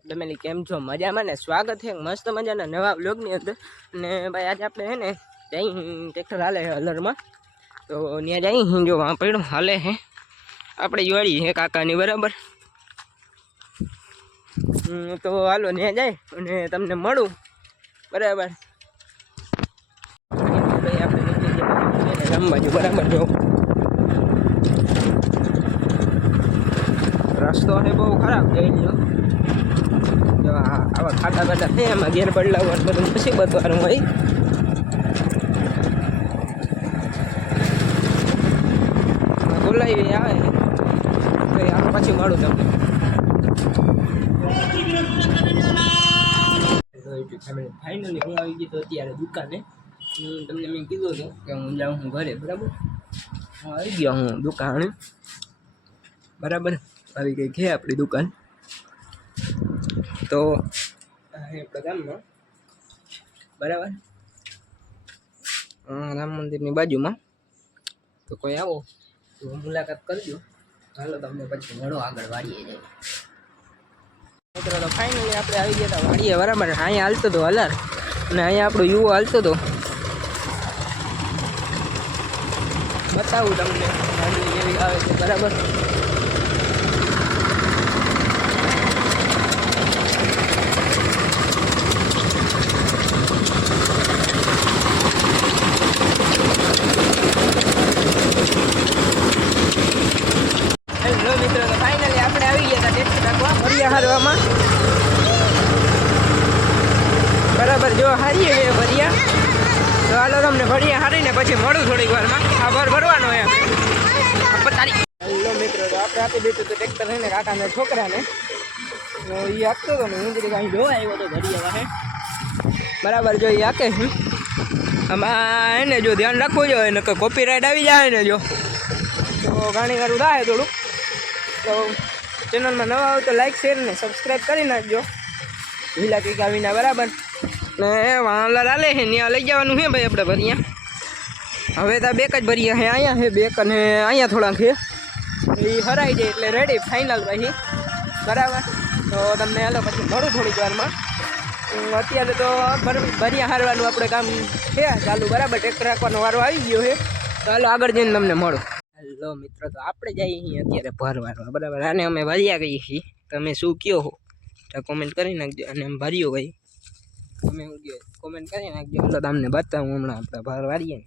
Family કેમ છો? મજામાં ને? સ્વાગત છે. મસ્ત મજાના નવા બ્લોગની અંદર. ને ભાઈ આજે આપણે હે ને જઈ ટ્રેક્ટર હાલે છે હલરમાં. તો ત્યાં જઈ જો વાં પડ્યું હાલે હે આપણે જોડી છે કાકાની, બરાબર? તો હાલો ત્યાં જાય અને તમને મળું. બરાબર? રમવા જો, બરાબર જો. રસ્તો છે બહુ ખરાબ થઈ આ આવા ખાટા ખાડા છે એમાં ગેર બદલાવવાનું બધું પછી બતવાનું હોય બોલાવી આવે તો એ પછી મળું તમને ફાઇનલી હું આવી ગયો તો અત્યારે દુકાને હું તમને મેં કીધું હતું કે હું જાઉં હું ઘરે બરાબર. હું આવી ગયો હું દુકાને બરાબર આવી ગઈ છે આપણી દુકાન તો આપણા ગામમાં બરાબર રામ મંદિરની બાજુમાં. તો કોઈ આવો તો મુલાકાત કરજો ચાલો તમને પછી મળો આગળ વાડીએ જાય મિત્રો તો ફાઇનલી આપણે આવી ગયા હતા વાડીએ બરાબર. અહીંયા હાલતો હતો હલાર. અને અહીંયા આપણો યુવો હાલતો હતો બતાવું તમને. વાડી જેવી આવે છે બરાબર હેલો મિત્રો તો ફાઇનલી આપણે આવી ગયા હતા ટેક્સી નાખવા ભરિયા બરાબર જો હારીએ એ ભરિયા તો હાલો તમને ભરિયા હારીને પછી મળું થોડીક વારમાં. આ ભર ભરવાનો તારી હેલો મિત્રો તો આપણે આપી દીધું તો ટ્રેક્ટર લઈને ને કાકાને છોકરાને. તો એ આપતો હતો ને હું કીધું કાંઈ જોવા આવ્યો હતો ભરિયા વાહે. બરાબર જો એ આકે છે. આમાં એને જો ધ્યાન રાખવું જોઈએ ને કોપીરાઇટ આવી જાય ને જો. તો ઘણી ઘરું થાય થોડુંક તો ચેનલમાં નવા આવો તો લાઈક શેર ને સબસ્ક્રાઈબ કરી નાખજો. લીલા ટીકા વિના બરાબર. ને વાંલા લાલે છે ત્યાં લઈ જવાનું છે ભાઈ આપણે ભરિયા હવે તો બેક જ ભરિયા છે, અહીંયા છે બેક અને અહીંયા થોડાક છે. એ હરાઈ જાય એટલે રેડી ફાઇનલ ભાઈ બરાબર? તો તમને હાલો પછી મળું થોડીક વારમાં. અત્યારે તો ભર- ભરિયા હારવાનું આપણે કામ છે, ચાલુ. બરાબર? ટ્રેક્ટર રાખવાનો વારો આવી ગયો છે. તો હાલો આગળ જઈને તમને મળું. હેલો મિત્રો તો આપણે જઈએ અહીં અત્યારે ભરવાનું બરાબર? આને અમે ભર્યા કહીએ છીએ. તમે શું કયો હો? કોમેન્ટ કરી નાખજો. અને એમ ભર્યો ગઈ તમે શું કહો કોમેન્ટ કરી નાખજો. એટલે તમને બતાવું હમણાં આપણે ભર વારીએ ને.